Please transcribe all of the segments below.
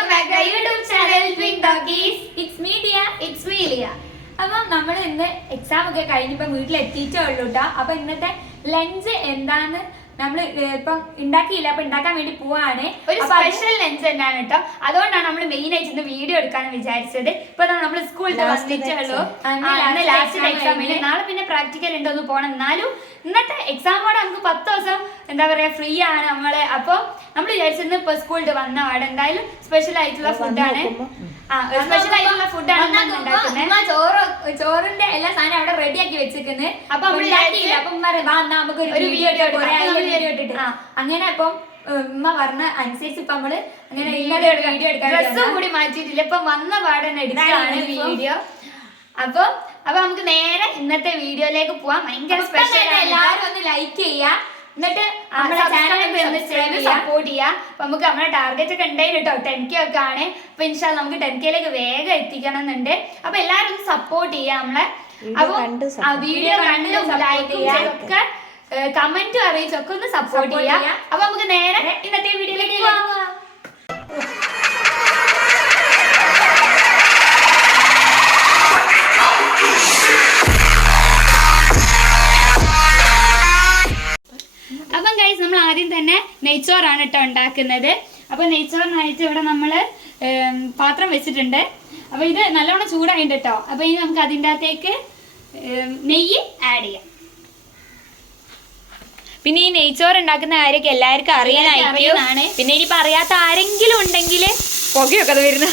welcome back to YouTube channel Twin Doggies. It's me Dia. It's me Lia. അപ്പം നമ്മൾ ഇന്ന് exam ഒക്കെ കഴിഞ്ഞപ്പോൾ വീട്ടിലെത്തിയിട്ടേ ഉള്ളൂ കേട്ടോ. അപ്പം ഇന്നത്തെ ലഞ്ച് എന്താന്ന് നമ്മൾ ഇപ്പം ഉണ്ടാക്കിയില്ല, അപ്പൊ ഉണ്ടാക്കാൻ വേണ്ടി പോവാണ്. ഒരു സ്പെഷ്യൽ ലഞ്ച് തന്നെയാണ് കേട്ടോ. അതുകൊണ്ടാണ് നമ്മൾ മെയിൻ ആയിട്ട് ഇന്ന് വീഡിയോ എടുക്കാന്ന് വിചാരിച്ചത്. ഇപ്പൊ നമ്മൾ സ്കൂളിൽ വന്നിട്ടേ ഉള്ളൂ. ലാസ്റ്റ് എക്സാമിന് നാളെ പിന്നെ പ്രാക്ടിക്കൽ ഉണ്ടോന്ന് പോകണം. എന്നാലും ഇന്നത്തെ എക്സാമോടെ നമുക്ക് 10 ദിവസം എന്താ പറയാ ഫ്രീ ആണ് നമ്മള്. അപ്പൊ നമ്മൾ വിചാരിച്ചിരുന്നു ഇപ്പൊ സ്കൂളിൽ വന്ന പാടെ എന്തായാലും സ്പെഷ്യൽ ആയിട്ടുള്ള ഫുഡാണ്. സ്പെഷ്യൽ ആയിട്ടുള്ള ഫുഡാണ് ഉണ്ടാക്കുന്നത്. ചോറിന്റെ എല്ലാ സാധനം അവിടെ റെഡി ആക്കി വെച്ചിരിക്കുന്നത്. അപ്പൊ നമുക്ക് ഒരു വീഡിയോ ഇട്ടിട്ട് അങ്ങനെ അപ്പം ഉമ്മ പറഞ്ഞ അനുസരിച്ച് ഇപ്പൊ നമ്മള് അങ്ങനെ വീഡിയോ എടുക്കാൻ ഡ്രസ്സും കൂടി മാറ്റിയിട്ടില്ല. ഇപ്പൊ വന്ന പാടന്നെ എടുക്കാണ് വീഡിയോ. അപ്പൊ നമുക്ക് നേരെ ഇന്നത്തെ വീഡിയോയിലേക്ക് പോവാം. ഭയങ്കര സ്പെഷ്യൽ. എല്ലാവരും ഒന്ന് ലൈക്ക് ചെയ്യാ, എന്നിട്ട് സപ്പോർട്ട് ചെയ്യാ. അപ്പൊ നമുക്ക് നമ്മുടെ ടാർഗറ്റ് ഒക്കെ ഉണ്ടായി കേട്ടോ. 10K ഒക്കെ ആണ്. അപ്പൊ ഇൻഷാല്ലാ നമുക്ക് 10Kയിലേക്ക് വേഗം എത്തിക്കണം എന്നുണ്ട്. അപ്പൊ എല്ലാരും ഒന്ന് സപ്പോർട്ട് ചെയ്യാ നമ്മളെ. അപ്പൊ വീഡിയോ കണ്ടും ലൈക്ക് ചെയ്യാനൊക്കെ കമന്റ് അറിയിച്ചൊക്കെ ഒന്ന് സപ്പോർട്ട് ചെയ്യാ. അപ്പൊ നമുക്ക് നേരെ ഇന്നത്തെ വീഡിയോയിലേക്ക് പോവാം. അപ്പം ഗൈസ് നമ്മൾ ആദ്യം തന്നെ നെയ്ച്ചോറാണ് കേട്ടോ ഉണ്ടാക്കുന്നത്. അപ്പൊ നെയ്ച്ചോറിനായിട്ട് ഇവിടെ നമ്മള് പാത്രം വെച്ചിട്ടുണ്ട്. അപ്പൊ ഇത് നല്ലോണം ചൂടായിട്ട് കേട്ടോ. അപ്പൊ ഇനി നമുക്ക് അതിൻ്റെ അകത്തേക്ക് നെയ്യ് ആഡ് ചെയ്യാം. പിന്നെ ഈ നെയ്ച്ചോറ് ഉണ്ടാക്കുന്ന കാര്യമൊക്കെ എല്ലാവർക്കും അറിയാനാണ്. പിന്നെ ഇനിയിപ്പോൾ അറിയാത്ത ആരെങ്കിലും ഉണ്ടെങ്കിൽ പുകയൊക്കെ അത് വരുന്ന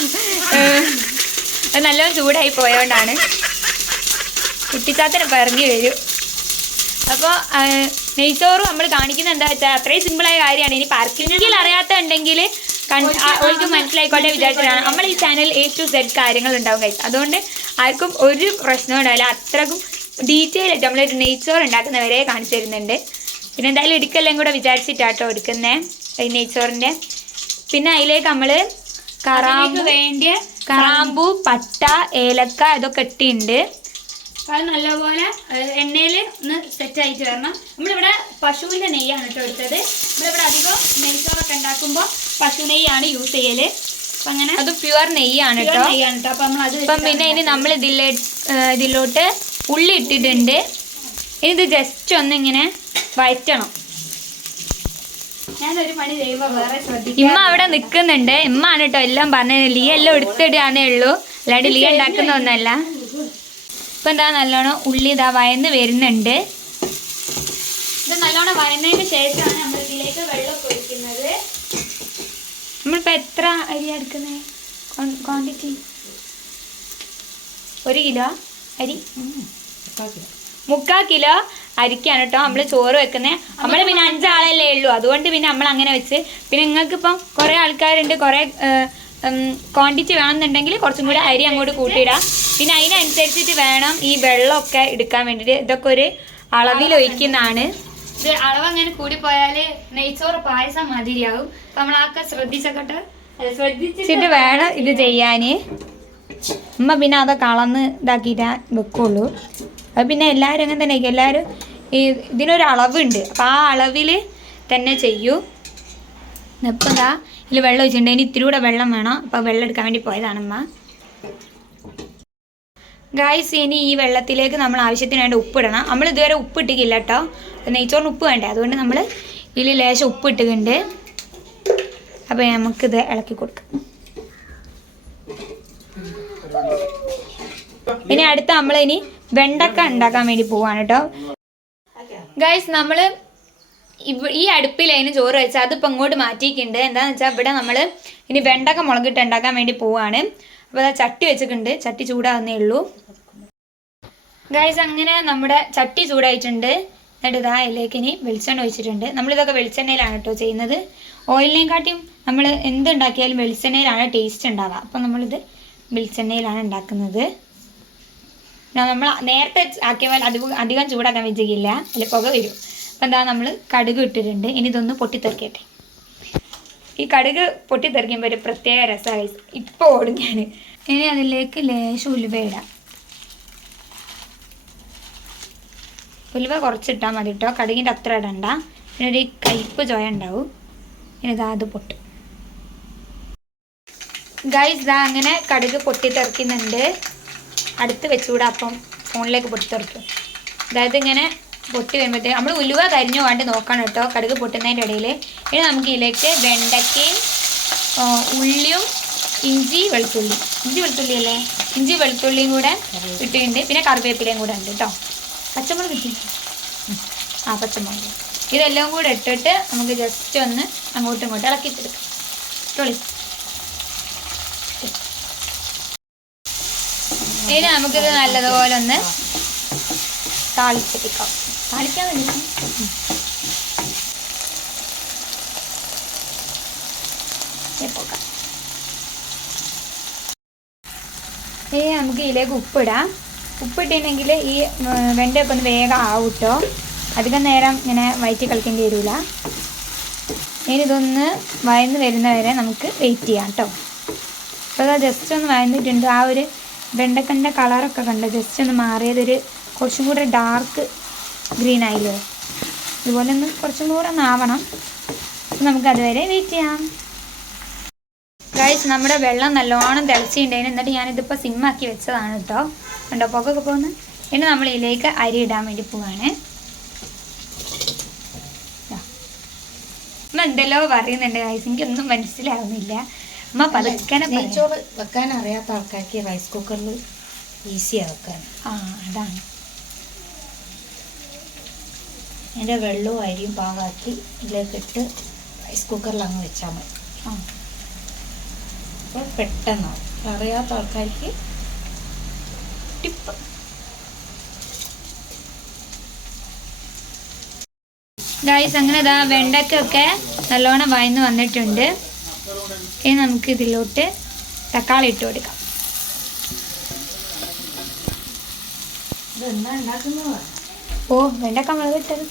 നല്ലോണം ചൂടായി പോയോണ്ടാണ്. കുട്ടിച്ചാത്തനെ പറഞ്ഞു വരും. അപ്പോൾ നെയ്ച്ചോറ് നമ്മൾ കാണിക്കുന്നത് എന്താ വെച്ചാൽ അത്രയും സിമ്പിളായ കാര്യമാണ്. ഇനി ആർക്കെങ്കിലും അറിയാത്ത ഉണ്ടെങ്കിൽ അവർക്ക് മനസ്സിലായിക്കോട്ടെ വിചാരിച്ചിട്ടാണ്. നമ്മൾ ഈ ചാനൽ A to Z കാര്യങ്ങൾ ഉണ്ടാവും കഴിച്ചു. അതുകൊണ്ട് ആർക്കും ഒരു പ്രശ്നവും ഉണ്ടാവില്ല. അത്രക്കും ഡീറ്റെയിൽ ആയിട്ട് നമ്മൾ നെയ്ച്ചോറ് ഉണ്ടാക്കുന്നവരെ കാണിച്ചു തരുന്നുണ്ട്. പിന്നെ എന്തായാലും എടുക്കെല്ലാം കൂടെ വിചാരിച്ചിട്ടാട്ടോ എടുക്കുന്നത് ഈ നെയ്ച്ചോറിൻ്റെ. പിന്നെ അതിലേക്ക് നമ്മൾ കറാമ്പൂ, പട്ട, ഏലക്ക ഇതൊക്കെ ഇട്ടിട്ടുണ്ട്. അത് നല്ലപോലെ എണ്ണയിൽ ഒന്ന് സെറ്റ് ആയിട്ട് വരണം. നമ്മളിവിടെ പശുവിൻ്റെ നെയ്യാണ് കേട്ടോ എടുത്തത്. നമ്മളിവിടെ അധികം നെയ്ച്ചോറൊക്കെ ഉണ്ടാക്കുമ്പോൾ പശു നെയ്യാണ് യൂസ് ചെയ്യല്. അപ്പം അങ്ങനെ അത് പ്യുവർ നെയ്യാണ് കേട്ടോ. അപ്പം നമ്മളത് ഇപ്പം പിന്നെ ഇനി നമ്മൾ ഇതിലോട്ട് ഉള്ളി ഇട്ടിട്ടുണ്ട്. ഇനി ഇത് ജസ്റ്റ് ഒന്നിങ്ങനെ വഴറ്റണം. ഞാനൊരു പണി ചെയ്യുമ്പോൾ വേറെ ശ്രദ്ധിക്കും. ഇമ്മ അവിടെ നിൽക്കുന്നുണ്ട്. ഇമ്മ ആണ് കേട്ടോ എല്ലാം പറഞ്ഞത്. ലിയ എല്ലാം എടുത്തിടുകയാണേ ഉള്ളൂ, അല്ലാണ്ട് ലിയ ഉണ്ടാക്കുന്ന ഒന്നല്ല. ഇപ്പം എന്താ നല്ലോണം ഉള്ളി ഇതാ വയന്ന് വരുന്നുണ്ട്. ഇത് നല്ലോണം വയന്നതിന് ശേഷമാണ് നമ്മൾ ഇതിലേക്ക് വെള്ളം ഒഴിക്കുന്നത്. നമ്മളിപ്പോൾ എത്ര അരി എടുക്കുന്നത്? ക്വാണ്ടിറ്റി 1 കിലോ അരി, 3/4 കിലോ അരിക്കാണ് കേട്ടോ നമ്മൾ ചോറ് വെക്കുന്നത്. നമ്മൾ പിന്നെ 5 ആളല്ലേ ഉള്ളൂ, അതുകൊണ്ട് പിന്നെ നമ്മൾ അങ്ങനെ വെച്ച്. പിന്നെ നിങ്ങൾക്കിപ്പം കുറേ ആൾക്കാരുണ്ട്, കുറേ ക്വാണ്ടിറ്റി വേണമെന്നുണ്ടെങ്കിൽ കുറച്ചും കൂടി അരി അങ്ങോട്ട് കൂട്ടിയിടാം. പിന്നെ അതിനനുസരിച്ചിട്ട് വേണം ഈ വെള്ളമൊക്കെ എടുക്കാൻ വേണ്ടിയിട്ട്. ഇതൊക്കെ ഒരു അളവിൽ ഒഴിക്കുന്നതാണ്. ഇത് അളവ് അങ്ങനെ കൂടിപ്പോയാൽ നെയ്ച്ചോറ് പായസം മാതിരിയാവും. അപ്പം നമ്മളൊക്കെ ശ്രദ്ധിച്ചിട്ട് വേണം ഇത് ചെയ്യാൻ. ഉമ്മ പിന്നെ അതൊക്കെ അളന്ന് ഇതാക്കിയിട്ടാ വെക്കുള്ളൂ. അത് പിന്നെ എല്ലാവരും അങ്ങനെ തന്നെ ആയിരിക്കും. എല്ലാവരും ഇതിനൊരു അളവുണ്ട്, അപ്പം ആ അളവിൽ തന്നെ ചെയ്യൂ. ഇപ്പം ഇതാ ഇതിൽ വെള്ളം ഒഴിച്ചിട്ടുണ്ട്. ഇനി ഇത്തിരി കൂടെ വെള്ളം വേണം. അപ്പോൾ വെള്ളം എടുക്കാൻ വേണ്ടി പോയതാണ് അമ്മ. ഗായ്സ്, ഇനി ഈ വെള്ളത്തിലേക്ക് നമ്മൾ ആവശ്യത്തിന് വേണ്ട ഉപ്പിടണം. നമ്മൾ ഇതുവരെ ഉപ്പിട്ടിക്കില്ല കേട്ടോ. നെയ്ച്ചോറിന് ഉപ്പ് വേണ്ടേ, അതുകൊണ്ട് നമ്മൾ ഇതിൽ ലേശം ഉപ്പ് ഇട്ടിട്ടുണ്ട്. അപ്പോൾ നമുക്കിത് ഇളക്കി കൊടുക്കാം. ഇനി അടുത്ത നമ്മളിനി വെണ്ടക്ക ഉണ്ടാക്കാൻ വേണ്ടി പോവാണ് കേട്ടോ. ഗായ്സ്, നമ്മൾ ഈ അടുപ്പിലതിന് ചോറ് വെച്ചാൽ അതിപ്പോൾ ഇങ്ങോട്ട് മാറ്റിയിട്ടുണ്ട്. എന്താണെന്ന് വെച്ചാൽ ഇവിടെ നമ്മൾ ഇനി വെണ്ടക്ക മുളകിട്ട് ഉണ്ടാക്കാൻ വേണ്ടി പോവാണ്. അപ്പോൾ അത് ചട്ടി വെച്ചിട്ടുണ്ട്. ചട്ടി ചൂടാകുന്നേ ഉള്ളൂ. ഗായ്സ്, അങ്ങനെ നമ്മുടെ ചട്ടി ചൂടായിട്ടുണ്ട്. എന്നിട്ട് ഇതാ അതിലേക്ക് ഇനി വെളിച്ചെണ്ണ ഒഴിച്ചിട്ടുണ്ട്. നമ്മളിതൊക്കെ വെളിച്ചെണ്ണയിലാണ് കേട്ടോ ചെയ്യുന്നത്. ഓയിലിനെക്കാട്ടിയും നമ്മൾ എന്തുണ്ടാക്കിയാലും വെളിച്ചെണ്ണയിലാണ് ടേസ്റ്റ് ഉണ്ടാവുക. അപ്പം നമ്മളിത് വെളിച്ചെണ്ണയിലാണ് ഉണ്ടാക്കുന്നത്. നമ്മൾ നേരത്തെ ആക്കിയ പോലെ അധികം ചൂടാക്കാൻ വെച്ചിട്ടില്ല, അതിൽ പുക വരും. അപ്പം എന്താ നമ്മൾ കടുക് ഇട്ടിട്ടുണ്ട്. ഇനി ഇതൊന്ന് പൊട്ടിത്തെറിക്കട്ടെ. ഈ കടുക് പൊട്ടിത്തെറിക്കുമ്പോൾ ഒരു പ്രത്യേക രസമായി. ഇപ്പോൾ ഓടും ഞാൻ. ഇനി അതിലേക്ക് ലേശം ഉലുവ ഇടാം. ഉലുവ കുറച്ചിട്ടാൽ മതി കേട്ടോ, കടുകിൻ്റെ അത്ര ഇടണ്ട. പിന്നെ ഒരു കയ്പ്പ് ചോയ ഉണ്ടാവും. ഇനി ഇതാ അത് പൊട്ടും. ഗൈസ് ഇതാ അങ്ങനെ കടുക് പൊട്ടിത്തെറിക്കുന്നുണ്ട്. അടുത്ത് വെച്ചുകൂടാ, അപ്പം ഫോണിലേക്ക് പൊട്ടിത്തെറിക്കും. അതായത് ഇങ്ങനെ പൊട്ടി വരുമ്പോഴത്തേക്ക് നമ്മൾ ഉലുവ കരിഞ്ഞു വേണ്ടി നോക്കണം കേട്ടോ കടുക് പൊട്ടുന്നതിൻ്റെ ഇടയിൽ. ഇനി നമുക്ക് ഇതിലേക്ക് വെണ്ടയ്ക്കയും ഉള്ളിയും ഇഞ്ചി വെളുത്തുള്ളി അല്ലേ, ഇഞ്ചി വെളുത്തുള്ളിയും കൂടെ ഇട്ടിട്ടുണ്ട്. പിന്നെ കറിവേപ്പിലയും കൂടെ ഉണ്ട് കേട്ടോ. പച്ചമുളക് കിട്ടി, പച്ചമുളക്. ഇതെല്ലാം കൂടെ ഇട്ടിട്ട് നമുക്ക് ജസ്റ്റ് ഒന്ന് അങ്ങോട്ടും ഇങ്ങോട്ടും ഇളക്കിയിട്ടെടുക്കാം. ഇനി നമുക്കിത് നല്ലതുപോലെ ഒന്ന് താളിച്ചെടുക്കാം. താളിക്കാൻ വേണ്ടി പോകാം. ഇനി നമുക്ക് ഇതിലേക്ക് ഉപ്പിടാം. ഉപ്പിട്ടിട്ടുണ്ടെങ്കിൽ ഈ വെണ്ടയൊക്കെ ഒന്ന് വേഗം ആവും കേട്ടോ. അധികം നേരം ഇങ്ങനെ വയറ്റി കളിക്കേണ്ടി വരില്ല. ഇനി ഇതൊന്ന് വയന്ന് വരുന്നവരെ നമുക്ക് വെയിറ്റ് ചെയ്യാം കേട്ടോ. അപ്പോൾ അത് ജസ്റ്റ് ഒന്ന് വയന്നിട്ടുണ്ട്. ആ ഒരു വെണ്ടക്കൻ്റെ കളറൊക്കെ കണ്ട് ജസ്റ്റ് ഒന്ന് മാറിയതൊരു കുറച്ചും കൂടെ ഡാർക്ക് ഗ്രീൻ ആയില്ലേ. ഇതുപോലെ ഒന്ന് കുറച്ചും കൂടെ ഒന്ന് ആവണം. നമുക്ക് അതുവരെ വെയിറ്റ് ചെയ്യാം. ഗൈസ് നമ്മുടെ വെള്ളം നല്ലോണം തിളച്ചിട്ടുണ്ടായിരുന്നു. എന്നിട്ട് ഞാനിതിപ്പോൾ സിമ്മാക്കി വെച്ചതാണ് കേട്ടോ. കണ്ടോ പുകയൊക്കെ പോകുന്നു. ഇനി നമ്മൾ ഇതിലേക്ക് അരി ഇടാൻ വേണ്ടി പോവാണ്. അമ്മ എന്തെല്ലോ പറയുന്നുണ്ട് ഗൈസ്, എനിക്കൊന്നും മനസ്സിലാവുന്നില്ല. അമ്മ പതുക്കനെ നെയ്ച്ചോറ് വെക്കാൻ അറിയാത്ത ആൾക്കാർക്ക് റൈസ് കുക്കറിൽ ഈസിയാണ് വെക്കാൻ. അതാണ്. അതിൻ്റെ വെള്ളവും അരിയും പാകാക്കി ഇതിലേക്കിട്ട് റൈസ് കുക്കറിൽ അങ്ങ് വെച്ചാൽ മതി. അപ്പോൾ പെട്ടെന്നാവും. അറിയാത്ത ആൾക്കാർക്ക് ടിപ്പ്. ഗൈസ് അങ്ങനെ ഇതാ വെണ്ടയ്ക്കൊക്കെ നല്ലോണം വയന്ന് വന്നിട്ടുണ്ട്. ഇനി നമുക്ക് ഇതിലോട്ട് തക്കാളി ഇട്ട് കൊടുക്കാം. ഇതെന്നാ ഉണ്ടാക്കുന്നതാണ്? വെണ്ടക്ക മുളക് ഇട്ടത്.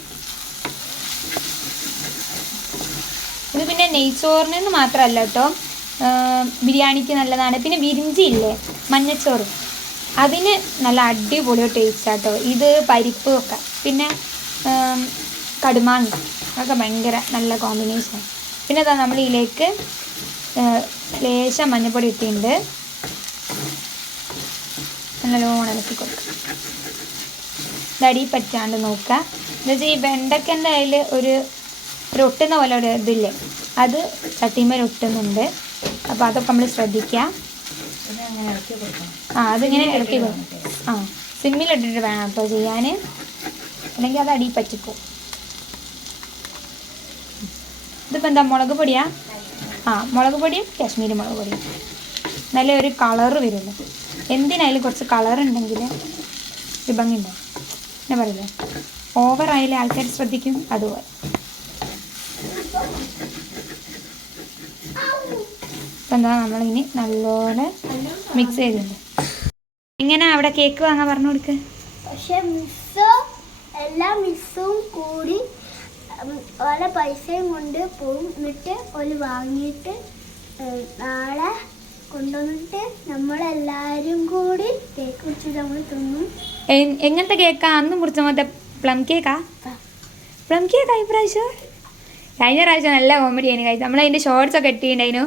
ഇത് പിന്നെ നെയ്ച്ചോറിന് മാത്രമല്ല കേട്ടോ, ബിരിയാണിക്ക് നല്ലതാണ്. പിന്നെ വിരിഞ്ചി ഇല്ലേ, മഞ്ഞച്ചോറ്, അതിന് നല്ല അടിപൊളി ടേസ്റ്റ് ആട്ടോ. ഇത് പരിപ്പ് ഒക്കെ, പിന്നെ കടുമാങ്ങ ഒക്കെ ഭയങ്കര നല്ല കോമ്പിനേഷൻ. പിന്നെ അതാ നമ്മൾ ഇതിലേക്ക് ലേശം മഞ്ഞൾപ്പൊടി ഇട്ടിട്ടുണ്ട്. നല്ലോണം ഇളക്കി കൊടുക്കുക. ഇതടി പറ്റാണ്ട് നോക്കുക. എന്നുവെച്ചാൽ ഈ വെണ്ടയ്ക്കൻ്റെ അതിൽ ഒരു ഒട്ടുന്ന പോലെ ഒരു ഇതില്ലേ, അത് ചട്ടിമേൽ ഒട്ടുന്നുണ്ട്. അപ്പോൾ അതൊക്കെ നമ്മൾ ശ്രദ്ധിക്കുക. അതിങ്ങനെ ഇളക്കി കൊടുക്കും. സിമ്മിലിട്ടിട്ട് വേണം കേട്ടോ ചെയ്യാൻ, അല്ലെങ്കിൽ അത് അടി പറ്റിപ്പോവും. ഇതിപ്പോൾ എന്താ മുളക് പൊടിയാ? മുളക് പൊടിയും കാശ്മീരി മുളക് പൊടിയും. നല്ല ഒരു കളറ് വരുമല്ലോ. എന്തിനായാലും കുറച്ച് കളറുണ്ടെങ്കിൽ ഒരു ഭംഗിയുണ്ടാവും. എന്നാ പറയില്ലേ, ഓവറായാലും ആൾക്കാർ ശ്രദ്ധിക്കും. അതുപോലെ ഇപ്പം എന്താ നമ്മളിനി നല്ലോണം മിക്സ് ചെയ്തിട്ടുണ്ട്. ഇങ്ങനെ അവിടെ കേക്ക് വാങ്ങാൻ പറഞ്ഞു കൊടുക്ക്. പക്ഷെ എല്ലാ മിസ്സും കൂടി ഓല പൈസയും കൊണ്ട് പോവും. എന്നിട്ട് ഓല് വാങ്ങിയിട്ട് നാളെ കൊണ്ടുവന്നിട്ട് നമ്മളെല്ലാവരും കൂടി കേക്ക് മുറിച്ചിട്ട് നമ്മൾ തിന്നും. എങ്ങനത്തെ കേക്കാ? അന്ന് മുറിച്ച മറ്റേ പ്ലം കേക്കാ? പ്ലം കേക്കാ ഇപ്രാവശ്യം? കഴിഞ്ഞ പ്രാവശ്യം നല്ല കോമഡി ആയിരുന്നു കഴിച്ചു. നമ്മളതിൻ്റെ ഷോർട്സ് ഒക്കെ ഇട്ടിട്ടുണ്ടായിരുന്നു.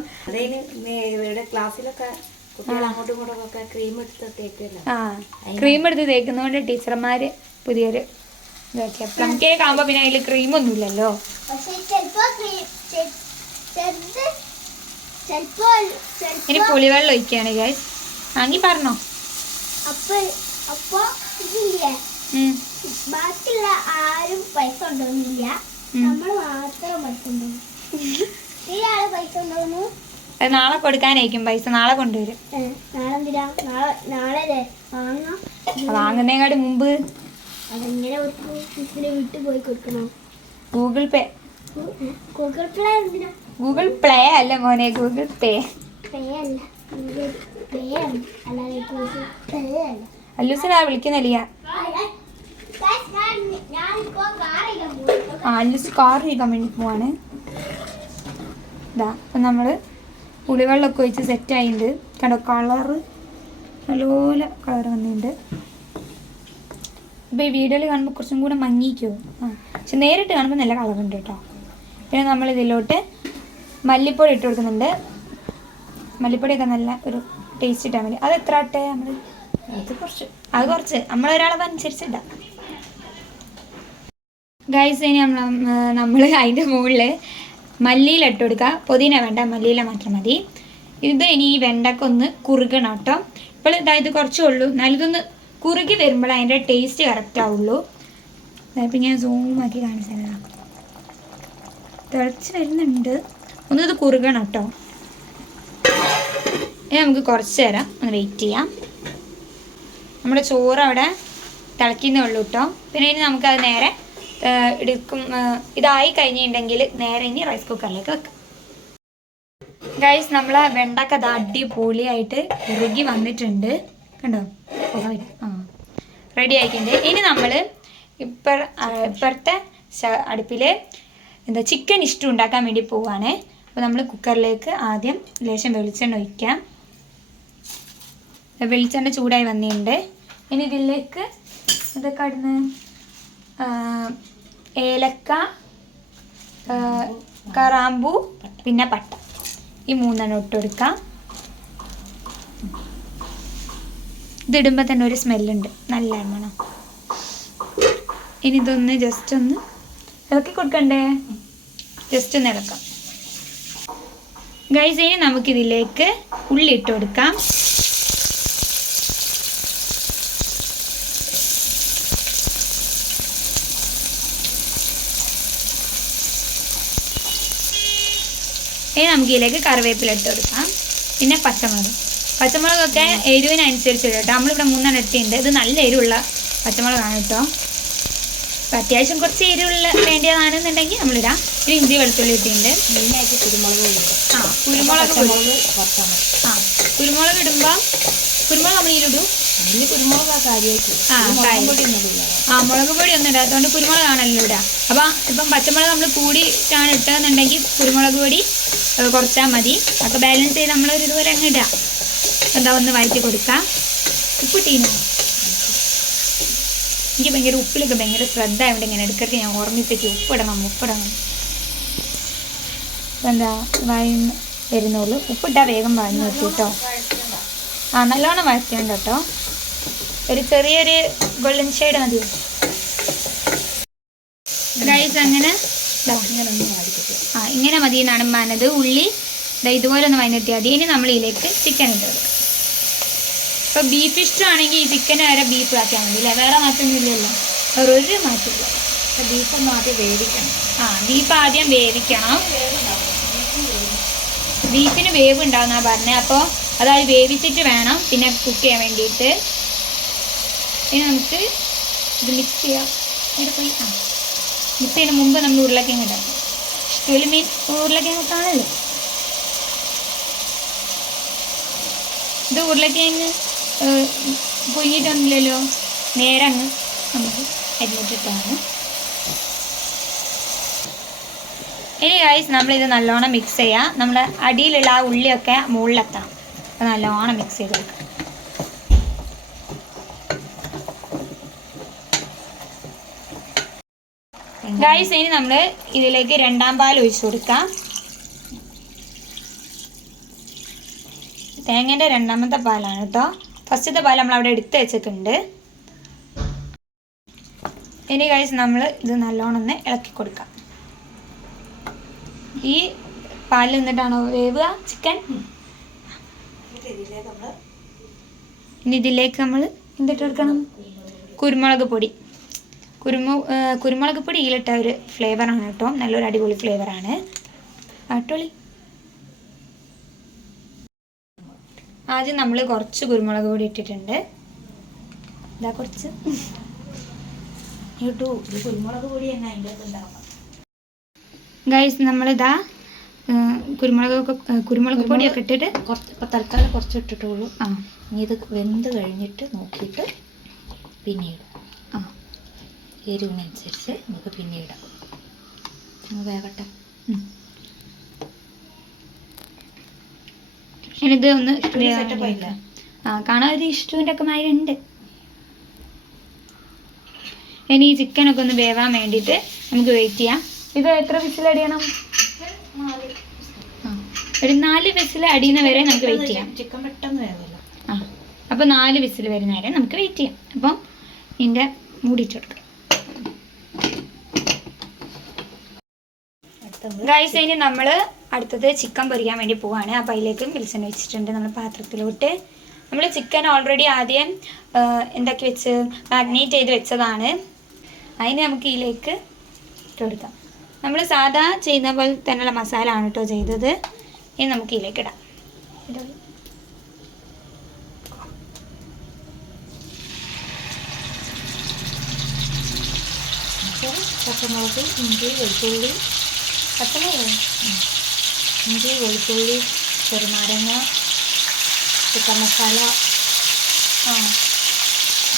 ക്രീം എടുത്ത് തേക്കുന്നതുകൊണ്ട് ടീച്ചർമാർ പുതിയൊരു ഇതൊക്കെ. പ്ലം കേക്ക് ആകുമ്പോൾ പിന്നെ അതിൽ ക്രീമൊന്നും ഇല്ലല്ലോ. ഇനി പുളിവെള്ളം ഒഴിക്കുകയാണ് ഗൈസ്. വാങ്ങി പറഞ്ഞോ. അപ്പൊ ഇതില്ലേ, ബാക്കിയുള്ള ആരും പൈസ ഉണ്ടോന്നില്ല, നമ്മൾ മാത്രം പൈസ ഉണ്ടോ. ഇയാള് പൈസ ഉണ്ടോന്നു അത് നാളെ കൊടുക്കാനായിരിക്കും. പൈസ നാളെ കൊണ്ടുവരും. നാളെന്തിനാ? നാളെ വാങ്ങുന്നതിനെക്കാട് മുമ്പ് അതെങ്ങനെ വീട്ടിൽ പോയി കൊടുക്കണോ? ഗൂഗിൾ പേ. ഗൂഗിൾ പ്ലേ എന്തിനാ? ഗൂഗിൾ പ്ലേ അല്ല മോനെ, ഗൂഗിൾ പേ. പേ അല്ല, ഗൂഗിൾ പേ ആണ്, അല്ലാതെ ഗൂഗിൾ പേ അല്ല. അല്ലൂസിനാ വിളിക്കുന്നില്ല. അല്ലൂസ് കാർ കഴിക്കാൻ വേണ്ടി പോവാണ്. ഇതാ അപ്പം നമ്മൾ പുളിവെള്ളമൊക്കെ ഒഴിച്ച് സെറ്റായിട്ടുണ്ട്. കണ്ടോ കളറ് നല്ലപോലെ കളർ വന്നിട്ടുണ്ട്. ഇപ്പോൾ ഈ വീഡിയോയിൽ കാണുമ്പോൾ കുറച്ചും കൂടെ മങ്ങിക്കോ. പക്ഷെ നേരിട്ട് കാണുമ്പോൾ നല്ല കളറുണ്ട് കേട്ടോ. പിന്നെ നമ്മൾ ഇതിലോട്ട് മല്ലിപ്പൊടി ഇട്ട് കൊടുക്കുന്നുണ്ട്. മല്ലിപ്പൊടിയൊക്കെ നല്ല ഒരു ടേസ്റ്റ് ഇട്ടാൽ മതി. അത് എത്ര ആട്ടെ നമ്മൾ? അത് കുറച്ച് നമ്മളൊരാളത് അനുസരിച്ചിട്ടാം. ഗൈസ് ഇനി നമ്മൾ അതിൻ്റെ മുകളിൽ മല്ലിയില ഇട്ട് കൊടുക്കുക. പുതിന വേണ്ട, മല്ലിയില മാത്രം മതി. ഇത് ഇനി ഈ വെണ്ടയ്ക്ക ഒന്ന് കുറുകണം കേട്ടോ. ഇപ്പോൾ ഇതായത് കുറച്ചേ ഉള്ളൂ, എന്നാലും ഇതൊന്ന് കുറുകി വരുമ്പോൾ അതിൻ്റെ ടേസ്റ്റ് കറക്റ്റ് ആവുള്ളൂ. ഇപ്പം ഞാൻ സൂമാക്കി കാണിച്ചു തരാം. തിളച്ച് വരുന്നുണ്ട്, ഒന്ന് ഇത് കുറുകണം കേട്ടോ. ഇനി നമുക്ക് കുറച്ച് നേരം ഒന്ന് വെയിറ്റ് ചെയ്യാം. നമ്മുടെ ചോറ് അവിടെ തിളയ്ക്കുന്നേ ഉള്ളൂ കേട്ടോ. പിന്നെ ഇനി നമുക്കത് നേരെ എടുക്കും. ഇതായി കഴിഞ്ഞിട്ടുണ്ടെങ്കിൽ നേരെ ഇനി റൈസ് കുക്കറിലേക്ക് വെക്കാം. ഗൈസ് നമ്മൾ വെണ്ടക്ക അത് അടിപൊളിയായിട്ട് കുറുകി വന്നിട്ടുണ്ട് കണ്ടോ. റെഡി ആയിട്ടുണ്ട്. ഇനി നമ്മൾ ഇപ്പുറത്തെ അടുപ്പിൽ എന്താ ചിക്കൻ ഇഷ്ടം ഉണ്ടാക്കാൻ വേണ്ടി പോവാണ്. അപ്പോൾ നമ്മൾ കുക്കറിലേക്ക് ആദ്യം ലേശം വെളിച്ചെണ്ണ ഒഴിക്കാം. വെളിച്ചെണ്ണ ചൂടായി വന്നിട്ടുണ്ട്. ഇനി ഇതിലേക്ക് ഇതൊക്കെ ഇടുന്ന ഏലക്ക, കറാമ്പൂ, പിന്നെ പട്ട, ഈ 3 ഇട്ട് കൊടുക്കാം. ഇതിടുമ്പോൾ തന്നെ ഒരു സ്മെല്ലുണ്ട്, നല്ല മണം. ഇനി ഇതൊന്ന് ജസ്റ്റ് ഒന്ന് ഇളക്കി കൊടുക്കണ്ടേ, ജസ്റ്റ് ഒന്ന് ഇളക്കാം. ഗൈസ് ഇനി നമുക്കിതിലേക്ക് ഉള്ളി ഇട്ട് കൊടുക്കാം. ഇനി നമുക്ക് ഇതിലേക്ക് കറിവേപ്പില ഇട്ട് കൊടുക്കാം. പിന്നെ പച്ചമുളകൊക്കെ എരിവിനനുസരിച്ച് കേട്ടോ. നമ്മളിവിടെ 3 ഇട്ടിട്ടുണ്ട്. ഇത് നല്ല എരിവുള്ള പച്ചമുളകാണ് കേട്ടോ. അപ്പം അത്യാവശ്യം കുറച്ച് എരിവുള്ള വേണ്ടിയതാണെന്നുണ്ടെങ്കിൽ നമ്മളിടാം. ഇത് ഇഞ്ചി വെളുത്തുള്ളി ഇട്ടിട്ടുണ്ട്. മെയിനായിട്ട് കുരുമുളക് കുരുമുളക് ഇടുമ്പോൾ കുരുമുളക് നമ്മൾ ഇതിലിടും. കുരുമുളക് കാര്യമായിട്ട് മുളക് പൊടി ഒന്നും ഇടാത്തതുകൊണ്ട് കുരുമുളകാണല്ലോ ഇടുക. അപ്പം ഇപ്പം പച്ചമുളക് നമ്മൾ കൂടിയിട്ടാണ് ഇട്ടതെന്നുണ്ടെങ്കിൽ കുരുമുളക് പൊടി കുറച്ചാൽ മതി. അപ്പോൾ ബാലൻസ് ചെയ്ത് നമ്മളൊരു ഇതുപോലെ അങ്ങ് ഇടുക. എന്താ ഒന്ന് വഴറ്റി കൊടുക്കാം. ഉപ്പിട്ടീനോ? എനിക്ക് ഭയങ്കര ഉപ്പിലൊക്കെ ഭയങ്കര ശ്രദ്ധ ആയതുകൊണ്ട് ഇങ്ങനെ എടുക്കരുത് ഞാൻ ഓർമ്മിപ്പിച്ച് ഉപ്പിടണം. എന്താ വഴന്ന് വരുന്നുള്ളൂ. ഉപ്പിട്ടാൽ വേഗം വഴന്ന് വെച്ചു കേട്ടോ. നല്ലോണം വഴറ്റുണ്ട് കേട്ടോ. ഒരു ചെറിയൊരു ഗോൾഡൻ ഷെയ്ഡ് മതി. ഗൈസ് അങ്ങനെ ഇങ്ങനെ മതി എന്നാണ് പറഞ്ഞത്. ഉള്ളി ഇതുപോലെ ഒന്ന് വഴന്നെത്തിയാൽ മതി. ഇനി നമ്മൾ ഇതിലേക്ക് ചിക്കൻ ഇട്ട് കൊടുക്കും. ഇപ്പോൾ ബീഫ് ഇഷ്ടമാണെങ്കിൽ ഈ ചിക്കന് വരെ ബീഫ് ആക്കിയാൽ മതി അല്ലേ? വേറെ മാറ്റമൊന്നുമില്ലല്ലോ, വേറെ ഒരു മാറ്റമില്ല. ബീഫൊന്നും ആദ്യം വേവിക്കണം. ബീഫ് ആദ്യം വേവിക്കണം. ബീഫിന് വേവ് ഉണ്ടാവുന്നാണ് പറഞ്ഞത്. അപ്പോൾ അതായത് വേവിച്ചിട്ട് വേണം പിന്നെ കുക്ക് ചെയ്യാൻ വേണ്ടിയിട്ട്. ഇനി നമുക്ക് ഇത് മിക്സ് ചെയ്യാം. ഇവിടെ പോയി മിക്സ് ചെയ്യുന്ന മുമ്പ് നമ്മൾ ഉരുളക്കിഴങ്ങ് ഇടാം. ഇഷ്ടമില്ല മീൻ ഉരുളക്കിഴങ്ങ് കാണല്ലോ. ഇത് ഉരുളക്കിഴങ്ങ് പൊങ്ങിയിട്ടൊന്നുമില്ലല്ലോ, നേരെ അങ്ങ് നമുക്ക് അരിഞ്ഞിട്ടിട്ടാണ്. ഇനി ഗൈസ് നമ്മളിത് നല്ലോണം മിക്സ് ചെയ്യാം. നമ്മുടെ അടിയിലുള്ള ആ ഉള്ളിയൊക്കെ മുകളിലെത്തണം. അപ്പോൾ നല്ലോണം മിക്സ് ചെയ്ത് കൊടുക്കാം. ഗൈസ് ഇനി നമ്മൾ ഇതിലേക്ക് 2ാം പാൽ ഒഴിച്ചു കൊടുക്കാം. തേങ്ങേൻ്റെ 2ാമത്തെ പാലാണ് കേട്ടോ. ഫസ്റ്റത്തെ പാൽ നമ്മൾ അവിടെ എടുത്ത് വെച്ചിട്ടുണ്ട്. ഇനി ഗൈസ് നമ്മൾ ഇത് നല്ലോണം ഒന്ന് ഇളക്കി കൊടുക്കാം. ഈ പാലിൽ നിന്നിട്ടാണോ വേവുക ചിക്കൻ? ഇനി ഇതിലേക്ക് നമ്മൾ എന്തിട്ട് കൊടുക്കണം? കുരുമുളക് പൊടി. കുരുമുളക് പൊടി ഇതിലിട്ട ഒരു ഫ്ലേവറാണ് കേട്ടോ. നല്ലൊരു അടിപൊളി ഫ്ലേവറാണ്. അടിപൊളി. ആദ്യം നമ്മൾ കുറച്ച് കുരുമുളക് പൊടി ഇട്ടിട്ടുണ്ട്. ഇതാ കുറച്ച് കുരുമുളക് പൊടി തന്നെ അതിൻ്റെ ഉണ്ടാവും. ഗൈസ് നമ്മളിതാ കുരുമുളക് പൊടിയൊക്കെ ഇട്ടിട്ട് ഇപ്പോൾ തൽക്കാലം കുറച്ച് ഇട്ടിട്ടുള്ളൂ. ഇനി ഇത് വെന്ത് കഴിഞ്ഞിട്ട് നോക്കിയിട്ട് പിന്നീട് എരിവിനനുസരിച്ച് നമുക്ക് പിന്നീട് വേവട്ടെ. ഇത് ഒന്ന് സെറ്റപ്പായില്ല. കാണാൻ ഒരു ഇഷ്ടത്തിൻ്റെ ഒക്കെ മാതിരി ഉണ്ട്. ഇനി ഈ ചിക്കനൊക്കെ ഒന്ന് വേവാൻ വേണ്ടിയിട്ട് നമുക്ക് വെയിറ്റ് ചെയ്യാം. ഇത് എത്ര വിസിലടിയണം? ഒരു 4 വിസിൽ അടിയുന്ന വരെ നമുക്ക് വെയിറ്റ് ചെയ്യാം. ചിക്കൻ പെട്ടെന്ന് വേവില്ല. ആ അപ്പോൾ 4 വിസിൽ വരുന്ന വരെ നമുക്ക് വെയിറ്റ് ചെയ്യാം. അപ്പം ഇതിൻ്റെ മൂടിയിട്ട് കൊടുക്കാം. ഗൈസ് ഇനി നമ്മൾ അടുത്തത് ചിക്കൻ പൊരിക്കാൻ വേണ്ടി പോവാണ്. അപ്പോൾ അതിലേക്ക് വെളിച്ചെണ്ണ വെച്ചിട്ടുണ്ട് നമ്മൾ പാത്രത്തിലോട്ട്. നമ്മൾ ചിക്കൻ ഓൾറെഡി ആദ്യം എന്താക്കി വെച്ച് മാഗ്നേറ്റ് ചെയ്ത് വെച്ചതാണ്. അതിന് നമുക്ക് ഇതിലേക്ക് ഇട്ട് കൊടുക്കാം. നമ്മൾ സാധാ ചെയ്യുന്ന പോലെ തന്നെയുള്ള മസാല ആണ് കേട്ടോ ചെയ്തത്. ഇനി നമുക്ക് ഇതിലേക്ക് ഇടാം. പച്ചമുളക്, ഇഞ്ചി, വെളുത്തുള്ളി, പച്ചമുളക്, ഇഞ്ചി, വെളുത്തുള്ളി, ചെറുനാരങ്ങ, ചിക്കൻ മസാല,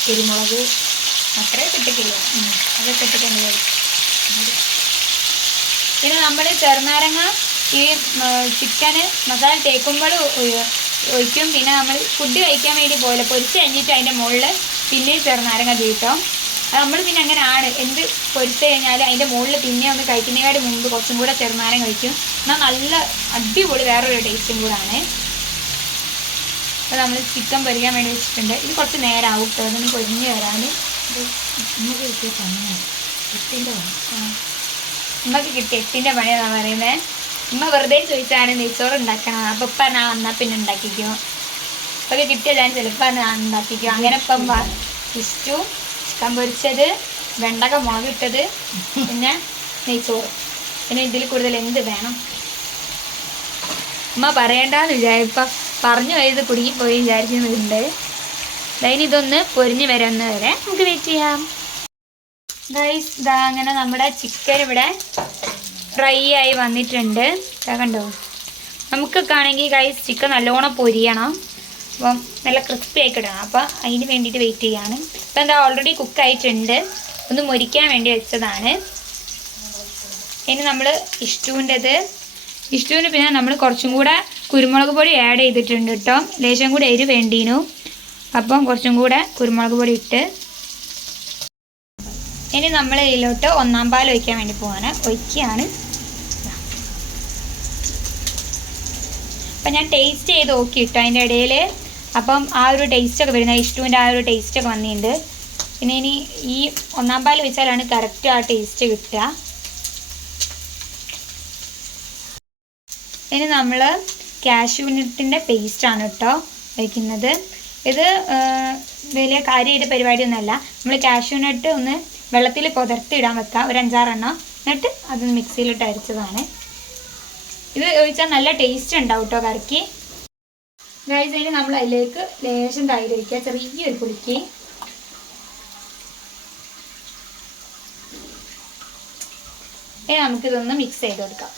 കുരുമുളക്, അത്രേ കിട്ടിക്കില്ല. അതൊക്കെ ഇട്ടിട്ടുണ്ട്. പിന്നെ നമ്മൾ ചെറുനാരങ്ങ ഈ ചിക്കന് മസാല തേക്കുമ്പോൾ ഒഴിക്കും. പിന്നെ നമ്മൾ ഫുഡ് കഴിക്കാൻ വേണ്ടി പോലെ പൊരിച്ച് കഴിഞ്ഞിട്ട് അതിൻ്റെ മുകളിൽ പിന്നെയും ചെറുനാരങ്ങ തീട്ടോ. അത് നമ്മൾ പിന്നെ അങ്ങനെ ആണ് എന്ത് പൊരിച്ച് കഴിഞ്ഞാൽ അതിൻ്റെ മുകളിൽ പിന്നെ ഒന്ന് കഴിക്കുന്നതിനേക്കാട് മുമ്പ് കുറച്ചും കൂടെ ചെറുനാരങ്ങ കഴിക്കും. എന്നാൽ നല്ല അടിപൊളി വേറൊരു ടേസ്റ്റും കൂടാണ്. അപ്പോൾ നമ്മൾ ചിക്കൻ പൊരിക്കാൻ വേണ്ടി വെച്ചിട്ടുണ്ട്. ഇത് കുറച്ച് നേരം ആവും കേട്ടോ അതൊന്ന് പൊരിഞ്ഞ് വരാൻ. നമുക്ക് കിട്ടിയ പണിയാണ്. ഉമ്മക്ക് കിട്ടി 8ൻ്റെ പണിയാണെന്ന് പറയുന്നത്. ഉമ്മ വെറുതെ ചോദിച്ചാണ് നെയ്ച്ചോറ് ഉണ്ടാക്കണം. അപ്പം ഇപ്പം ഞാൻ വന്നാൽ പിന്നെ ഉണ്ടാക്കിക്കോ. ഇപ്പൊക്കെ കിട്ടിയ ഞാൻ ചിലപ്പോൾ ഞാൻ ഉണ്ടാക്കിക്കോ. അങ്ങനെ ഇപ്പം ഇഷ്ടു ചിക്കൻ പൊരിച്ചത്, വെണ്ടക്ക മുളകിട്ടത്, പിന്നെ നെയ്ച്ചോറ്. പിന്നെ ഇതിൽ കൂടുതൽ എന്ത് വേണം ഉമ്മ പറയണ്ടെന്ന് വിചാരിപ്പം പറഞ്ഞു പോയത് കുടുങ്ങിപ്പോയി വിചാരിക്കുന്നുണ്ട്. അതിന് ഇതൊന്ന് പൊരിഞ്ഞ് വരുന്ന വരെ നമുക്ക് വെയിറ്റ് ചെയ്യാം. ഗൈസ് ഇതാ അങ്ങനെ നമ്മുടെ ചിക്കൻ ഇവിടെ ഫ്രൈ ആയി വന്നിട്ടുണ്ട്. കണ്ടോ? നമുക്കൊക്കെ ആണെങ്കിൽ ഗൈസ് ചിക്കൻ നല്ലോണം പൊരിയണം. അപ്പം നല്ല ക്രിസ്പി ആയി കിടണം. അപ്പം അതിന് വേണ്ടിയിട്ട് വെയിറ്റ് ചെയ്യാണ്. ഇപ്പം എന്താ ഓൾറെഡി കുക്കായിട്ടുണ്ട്. ഒന്ന് മൊരിക്കാൻ വേണ്ടി വെച്ചതാണ്. ഇനി നമ്മൾ ഇഷ്ടൂന് പിന്നെ നമ്മൾ കുറച്ചും കൂടെ കുരുമുളക് പൊടി ആഡ് ചെയ്തിട്ടുണ്ട് കേട്ടോ. ലേശം കൂടെ എരി വേണ്ടീനു. അപ്പം കുറച്ചും കൂടെ കുരുമുളക് പൊടി ഇട്ട് ഇനി നമ്മൾ ഇതിലോട്ട് 1-ാം പാൽ ഒഴിക്കാൻ വേണ്ടി ഒഴിക്കുകയാണ്. അപ്പം ഞാൻ ടേസ്റ്റ് ചെയ്ത് നോക്കി ഇട്ടോ അതിൻ്റെ ഇടയിൽ. അപ്പം ആ ഒരു ടേസ്റ്റൊക്കെ വരുന്നത് ഇഷ്ടൂൻ്റെ ആ ഒരു ടേസ്റ്റൊക്കെ വന്നിട്ടുണ്ട്. പിന്നെ ഇനി ഈ 1-ാം പാൽ വെച്ചാലാണ് കറക്റ്റ് ആ ടേസ്റ്റ് കിട്ടുക. ഇനി നമ്മൾ കാഷ്യൂനട്ടിൻ്റെ പേസ്റ്റാണ് കേട്ടോ വയ്ക്കുന്നത്. ഇത് വലിയ കാര്യമായിട്ട് പരിപാടിയൊന്നുമല്ല. നമ്മൾ കാഷ്യൂനട്ട് ഒന്ന് വെള്ളത്തിൽ കുതിർത്തിടാൻ വെക്കാം, ഒരു 5-6 എണ്ണം. എന്നിട്ട് അതൊന്ന് മിക്സിയിലിട്ട് അരച്ചതാണ്. ഇത് ഒഴിച്ചാൽ നല്ല ടേസ്റ്റ് ഉണ്ടാവും കേട്ടോ കറിക്ക്. ഗൈസ് അതിന് നമ്മൾ അതിലേക്ക് ലേശം തൈര് ഒഴിക്കുക, ചെറിയൊരു പുളിക്ക്. ഇനി നമുക്കിതൊന്ന് മിക്സ് ചെയ്ത് കൊടുക്കാം.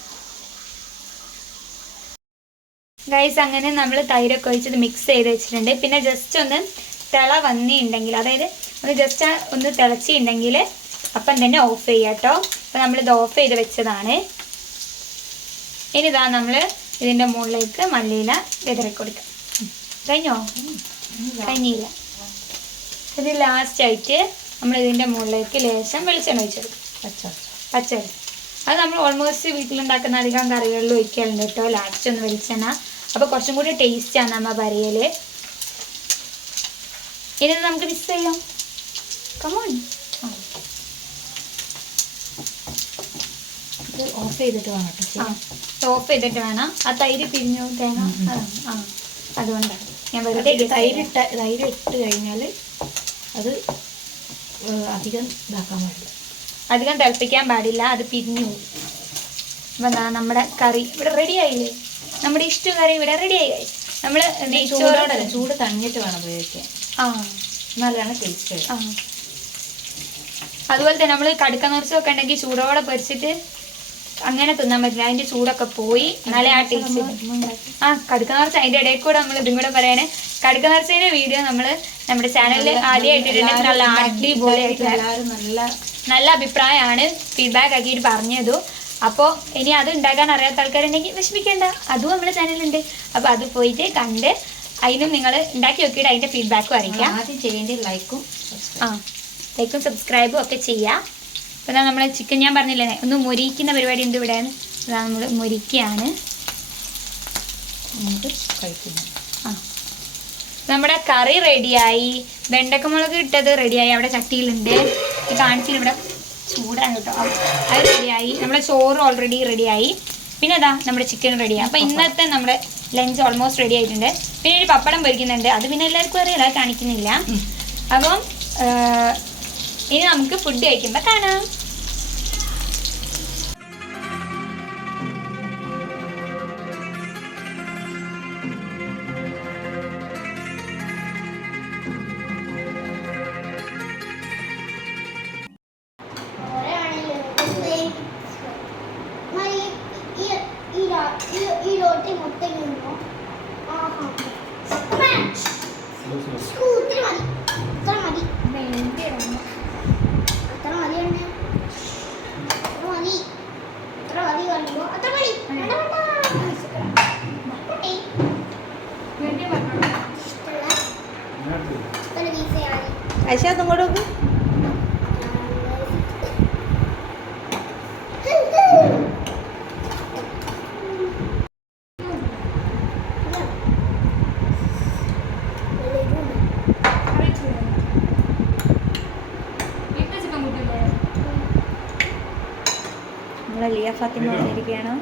ഗൈസ് അങ്ങനെ നമ്മൾ തൈരൊക്കെ ഒഴിച്ചത് മിക്സ് ചെയ്ത് വെച്ചിട്ടുണ്ട്. പിന്നെ ജസ്റ്റ് ഒന്ന് തിള വന്നിട്ടുണ്ടെങ്കിൽ, അതായത് ഒന്ന് ജസ്റ്റ് ഒന്ന് തിളച്ചിട്ടുണ്ടെങ്കിൽ അപ്പം തന്നെ ഓഫ് ചെയ്യാം കേട്ടോ. അപ്പോൾ നമ്മളിത് ഓഫ് ചെയ്ത് വെച്ചതാണ്. ഇനി ഇതാ നമ്മൾ ഇതിൻ്റെ മുകളിലേക്ക് മല്ലിയില വിതറി കൊടുക്കാം. കഴിഞ്ഞോ? കഴിഞ്ഞില്ല. ഇത് ലാസ്റ്റായിട്ട് നമ്മൾ ഇതിൻ്റെ മുകളിലേക്ക് ലേശം വെളിച്ചെണ്ണ ഒഴിച്ചെടുക്കും. പച്ചവെളിച്ചെണ്ണ അത് നമ്മൾ ഓൾമോസ്റ്റ് വീട്ടിലുണ്ടാക്കുന്ന അധികം കറികളിൽ ഒഴിക്കലുണ്ട് കേട്ടോ. ലാസ്റ്റ് ഒന്ന് വെളിച്ചെണ്ണ. അപ്പോൾ കുറച്ചും കൂടി ടേസ്റ്റാണ് നമ്മൾ പറയൽ. ഇനി നമുക്ക് മിക്സ് ചെയ്യാം. കമോൺ. ഓഫ് ചെയ്തിട്ട് വേണം കേട്ടോ. ഓഫ് ചെയ്തിട്ട് വേണം. ആ തൈര് പിരിഞ്ഞു തേങ്ങ അതുകൊണ്ടാണ് ഞാൻ വെറുതെ തൈര് ഇട്ട് കഴിഞ്ഞാൽ അത് അധികം ഇതാക്കാൻ പാടില്ല, അധികം തിളപ്പിക്കാൻ പാടില്ല, അത് പിരിഞ്ഞു പോകും. അപ്പം എന്താ നമ്മുടെ കറി ഇവിടെ റെഡി ആയില്ലേ? നമ്മുടെ ഇഷ്ടം കറി ഇവിടെ റെഡി ആയി. നമ്മൾ ചൂട് തണിഞ്ഞിട്ട് വേണം ഉപയോഗിക്കാൻ. നല്ലതാണ് ടേസ്റ്റ്. അതുപോലെ തന്നെ നമ്മൾ കടുക്ക നിറച്ചൊക്കെ ഉണ്ടെങ്കിൽ ചൂടോടെ പൊരിച്ചിട്ട് അങ്ങനെ തിന്നാൻ പറ്റില്ല. അതിൻ്റെ ചൂടൊക്കെ പോയി എന്നാലേ ആ ടേസ്റ്റ്. കടുക്ക നിറച്ച് അതിൻ്റെ ഇടയിൽ കൂടെ നമ്മൾ ഇതും കൂടെ പറയണേ. കടുക്ക നിറച്ചതിൻ്റെ വീഡിയോ നമ്മൾ നമ്മുടെ ചാനലിൽ ആദ്യമായിട്ട് നല്ല അടിപൊളിയായിട്ടുള്ള നല്ല അഭിപ്രായമാണ് ഫീഡ്ബാക്ക് ആക്കിയിട്ട് പറഞ്ഞതു. അപ്പോൾ ഇനി അത് ഉണ്ടാക്കാൻ അറിയാത്ത ആൾക്കാരുണ്ടെങ്കിൽ വിഷമിക്കേണ്ട, അതും നമ്മുടെ ചാനലുണ്ട്. അപ്പോൾ അത് പോയിട്ട് കണ്ട് അതിനും നിങ്ങൾ ഉണ്ടാക്കി നോക്കിയിട്ട് അതിൻ്റെ ഫീഡ്ബാക്കും അറിയിക്കാം. ആദ്യം ചെയ്യേണ്ടത് ലൈക്കും സബ്സ്ക്രൈബും ഒക്കെ ചെയ്യുക. അപ്പോൾ നമ്മൾ ചിക്കൻ ഞാൻ പറഞ്ഞില്ലേ ഒന്ന് മൊരിക്കുന്ന പരിപാടി ഉണ്ട് ഇവിടെ. നമ്മൾ മൊരിക്കുകയാണ്. നമുക്ക് കഴിക്കുന്നു. നമ്മുടെ കറി റെഡിയായി, വെണ്ടക്കമുളക് ഇട്ടത് റെഡിയായി, അവിടെ ചട്ടിയിലുണ്ട്, കാണിച്ചിട്ട് ഇവിടെ ചൂടാണ് കേട്ടോ. അത് റെഡിയായി, നമ്മുടെ ചോറ് ഓൾറെഡി റെഡിയായി, പിന്നെ അതാ നമ്മുടെ ചിക്കൻ റെഡിയായി. അപ്പം ഇന്നത്തെ നമ്മുടെ ലഞ്ച് ഓൾമോസ്റ്റ് റെഡി ആയിട്ടുണ്ട്. പിന്നെ ഒരു പപ്പടം പൊരിക്കുന്നുണ്ട്, അത് പിന്നെ എല്ലാവർക്കും അറിയില്ല, അത് കാണിക്കുന്നില്ല. അപ്പം ഇനി നമുക്ക് ഫുഡ് കഴിക്കുമ്പോൾ കാണാം. ഈ റോട്ടി മുട്ടയുണ്ടോ? ഒത്തിരി മതി, ഇത്ര മതി, അത്ര മതി തന്നെ, അത്ര മതി, അത്ര മതി പറയുമ്പോ അത്ര മതി. ഐഷ അങ്ങോട്ട് നോക്ക്. നമ്മളെ ലിയ ഫാത്തിമ വന്നിരിക്കുകയാണ്.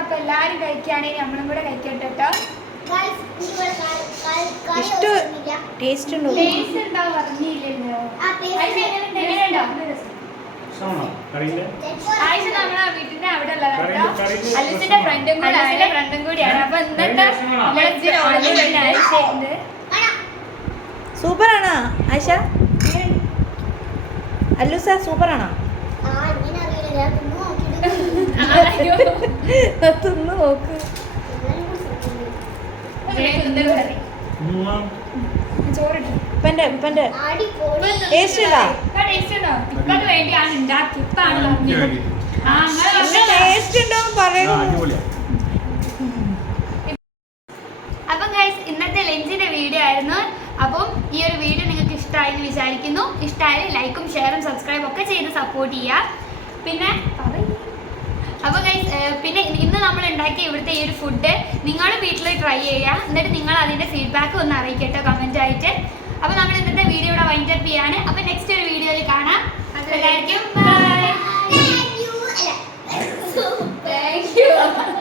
അപ്പൊ എല്ലാരും കഴിക്കുകയാണെങ്കിൽ നമ്മളും കൂടെ കഴിക്കട്ടെ കേട്ടോ. ടേസ്റ്റ് ഉണ്ടോ? ടേസ്റ്റ് ഉണ്ടോ പറഞ്ഞില്ലല്ലോ. ആയിഷ നമ്മളെ വീട്ടിന്റെ അവിടെ ഉള്ളതാണ്. അലിസിന്റെ ഫ്രണ്ടും കൂടിയാണ്. അപ്പൊ ഇന്നത്തെ ആയിഷയുണ്ട്. സൂപ്പറാണോ ആയിഷ? അല്ലൂസ സൂപ്പറാണോ? തിന്നു നോക്ക്. ചോറിട്ടു ഇപ്പന്റെ ടേസ്റ്റ് ഉണ്ടോ? ഇപ്പത് വേണ്ടിയാണ് ഉണ്ടാക്കി. ഇപ്പാണ് ടേസ്റ്റ് ഉണ്ടോ പറയുന്നു. അപ്പം ഗൈസ് ഇന്നത്തെ ലഞ്ചിന്റെ വീഡിയോ ആയിരുന്നു. അപ്പം ഈ ഒരു വീഡിയോ നിങ്ങൾക്ക് ഇഷ്ടമായി എന്ന് വിചാരിക്കുന്നു. ഇഷ്ടമായാലും ലൈക്കും ഷെയറും സബ്സ്ക്രൈബും ഒക്കെ ചെയ്ത് സപ്പോർട്ട് ചെയ്യുക. പിന്നെ അപ്പോൾ ഗൈസ് പിന്നെ ഇന്ന് നമ്മൾ ഉണ്ടാക്കിയ ഇവിടുത്തെ ഈ ഒരു ഫുഡ് നിങ്ങൾ വീട്ടിൽ ട്രൈ ചെയ്യുക. എന്നിട്ട് നിങ്ങൾ അതിൻ്റെ ഫീഡ്ബാക്ക് ഒന്ന് അറിയിക്കട്ടോ കമൻ്റ് ആയിട്ട്. അപ്പോൾ നമ്മൾ ഇന്നത്തെ വീഡിയോ ഇവിടെ വൈൻഡ് അപ്പ് ചെയ്യാണ്. അപ്പോൾ നെക്സ്റ്റ് ഒരു വീഡിയോയിൽ കാണാം. അതുവരെയായിരിക്കും ബൈ. Thank you.